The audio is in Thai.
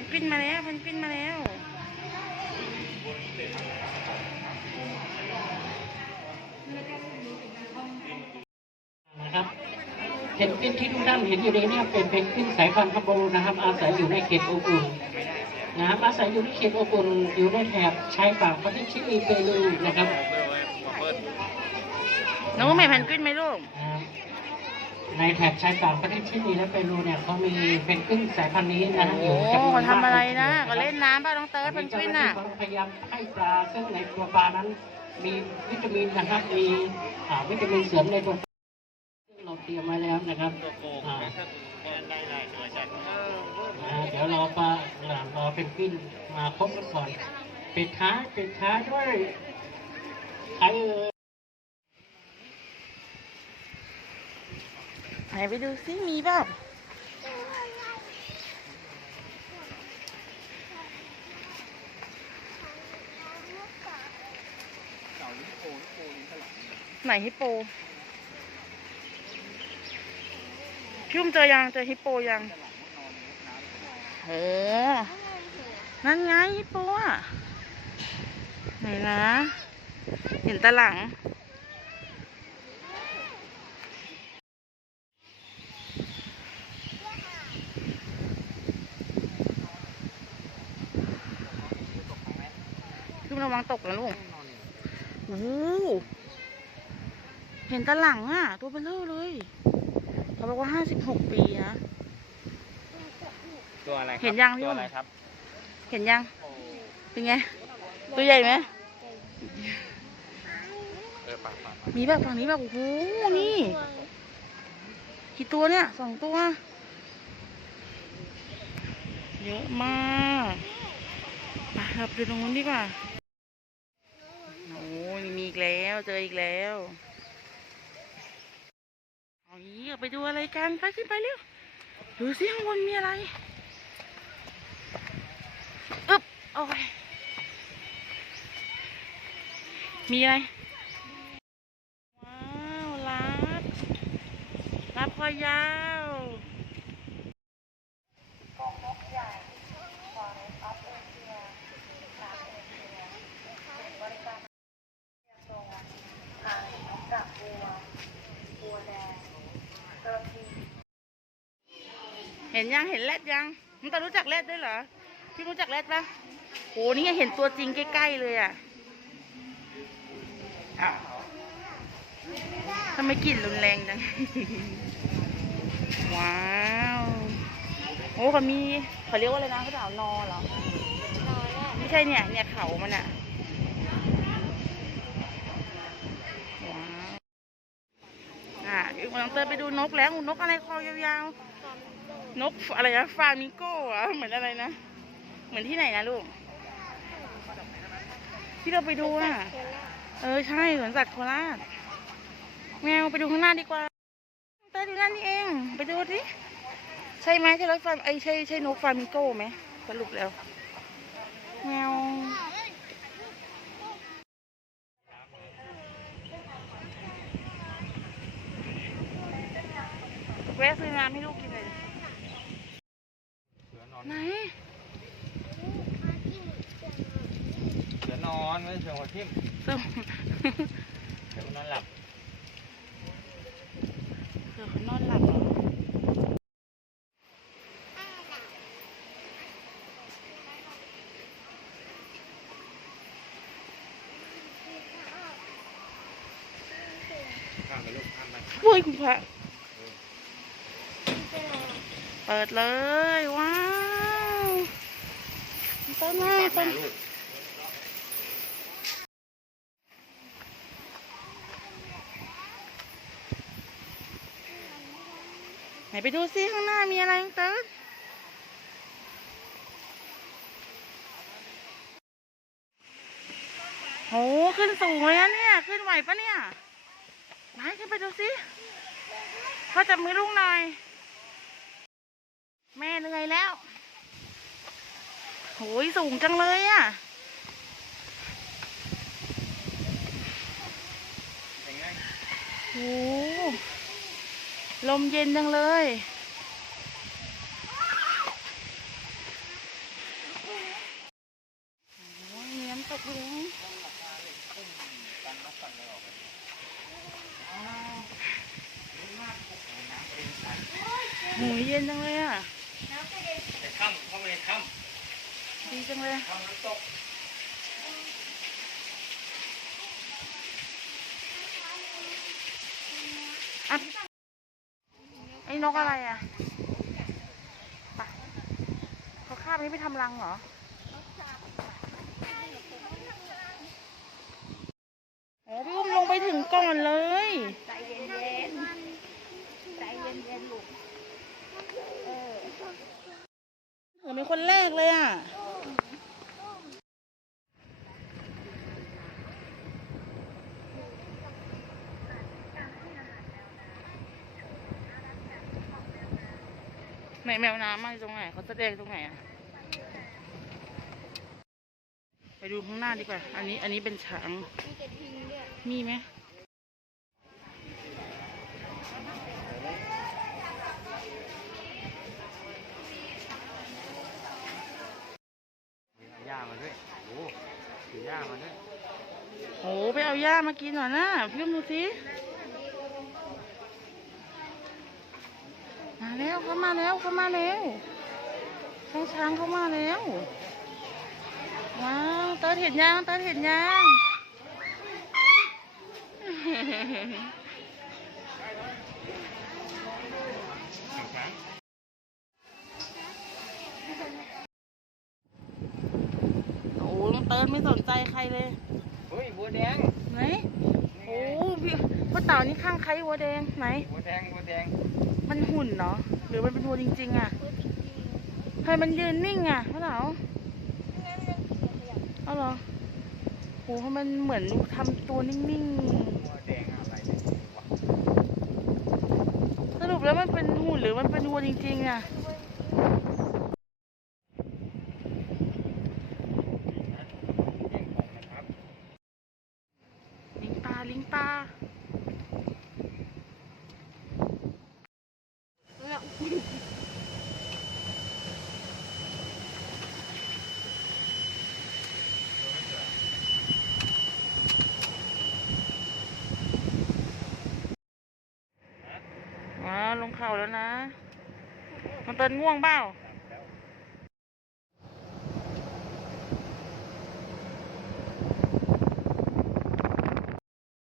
นกวินมาแล้วเพนกวินมาแล้วนะครับเพนกวินที่ทุกท่านเห็นอยู่นี้เนี่ยเป็นเพนกวินสายพันธุ์คัมโบรูนะครับ อาศัยอยู่ในเขตอบอุ่นนะครับอาศัยอยู่ในเขตอบอุ่นอยู่ในแถบชายฝั่งประเทศชิลีเปรูนะครับน้องแม่เพนกวินไหมลูกนะครับ ในแถบชายฝั่งประเทศชิลีและเปรูเนี่ยเขามีเพนกวินสายพันธุ์นี้นะฮะอโอ้ยู่จำนวนเขามากทำอะไรนะลยทีดียวก็เล่นน้ำป่ะน้องเติร์ดเพนกวินน่ะเจ้าหาที่เขาพยายามให้ปลาซึ่งในตัวปลานั้น มีวิตามินนะครับมีอ่าวิตามินเสริมในตัวปลาซึ่งเราเตรียมไว้แล้วนะครับอ่าอ่าเดี๋ยวรอปลาหลังรอเป็นปิ้นมาครบกันก่อนปิดท้ายปิดท้ายด้วยใครเอ่ย ไหนไปดูซิมีเปล่าไหนฮิปโปพี่มเจอยังเจอฮิปโปยังโอ้นั่นไงฮิปโปอะไหนนะ เห็นตะหลัง ระวังตกนะลูกโอ้โหเห็นตะหลังอะ ตัวเบลเลอร์เลย เขาบอกว่าห้าสิบหกปีนะตัวอะไรครับเห็นยังตัวอะไรครับ เห็นยัง เป็นไง ตัวใหญ่ไหมเออปากปากมีแบบฝั่งนี้แบบโอ้โห นี่กี่ตัวเนี่ยสองตัว เยอะมากไปเราไปดูตรงนู้นดีกว่า โอ้ยมีอีกแล้ว เจออีกแล้วเอาอีกไปดูอะไรกันไปขึ้นไปเร็วดูสิข้างบนมีอะไรอึบโอ้ยมีอะไร ว้าวรัดรัดคอยาว เห็นยังเห็นแรดยังมึงตารู้จักแรดด้วยเหรอพี่รู้จักแรดปะโหนี่เห็นตัวจริงใกล้ๆเลยอะทำไมกลิ่นรุนแรงจัง ว้าวโอ้เขามีเขาเรียกว่าอะไรนะเขาจะเอานอเหรอ ไม่ใช่เนี่ย เนี่ยเขามันอะว้าวอะเดี๋ยวน้องเตยไปดูนกแล้ว นกอะไรคอยาวๆ นกอะไรนะฟามิงโก้เหรอะเหมือนอะไรนะ เหมือนที่ไหนนะลูก ที่เราไปดูอะ เออใช่สวนสัตว์โคราชแมวไปดูข้างหน้าดีกว่าเตยดูนั่นนี่เอง ไปดูสิใช่ไหมใช่รถฟาร์มไอใช่ใช่นกฟามิงโก้ไหมสรุปแล้ว แมวแวะซื้อน้ำให้ลูกกินเลยดิ เสือนอน ไหน เสือนอนไม่ใช่เสือ หัวทิ่มส้มเสือมันอนหลับเสือเขานอนหลับเหรอโอ้ยคุณพระเปิดเลย ว้าวต้นแม่ต้น ลูก ไหนไปดูซิข้างหน้ามีอะไรน้องเติร์ดโหขึ้นสูงเลยนะเนี่ย ขึ้นไหวปะเนี่ยไหนขึ้นไปดูซิพ่อจับมือลูกหน่อย แม่เหนื่อยแล้วโหยสูงจังเลยอะเป็นไงโห ลมเย็นจังเลยหมูเย็นจังเลยอะแต่ค่ำเข้ามาในถ้ำดีจังเลย ถ้ำน้ำตก กอะไรอะไปเขาคาบนี้ไปทำรังเหรออ๋อพี่อุ้มลงไปถึงก่อนเลย ใจเย็นๆใจเย็นๆลูก เหมือนเป็นคนแรกเลยอะ ไห นแมวน้ำมาอยู่ตรงไหนเขาแสดงตรงไหนอะไปดูข้างหน้าดีกว่า อันนี้อันนี้เป็นช้าง มีแต่ทิ้งเนี่ยมีไหมมีหญ้ามาด้วย โอ้ถือหญ้ามาด้วย โอ้ไปเอาหญ้ามากินหน่อยนะพี่อุ้มดูสิ มาแล้วเขามาแล้วเขามาแล้วช้างช้างเขามาแล้วว้าวเตาเห็นยังเตาเห็นยังช้างโอ้น้องเติร์นไม่สนใจใครเลยเฮ้ยบัวแดงไหนโอ้พี่พ่อเต่านี่ข้างใครวัวแดงไหนบัวแดงบัวแดง มันหุ่นเนาะหรือมันเป็นวัวจริง ๆอะทำไมมันยืนนิ่งอะพ่อเต่าเอาเหรอโอ้มันเหมือนทำตัวนิ่งบัวแดงอะไรเนี่ยวะๆสรุปแล้วมันเป็นหุ่นหรือมันเป็นวัวจริงๆอะ เลี้ยงของนะครับ ลิงตา ลิงตา ว้าวลง เขาแล้วนะ มันเตินง่วงเปล่า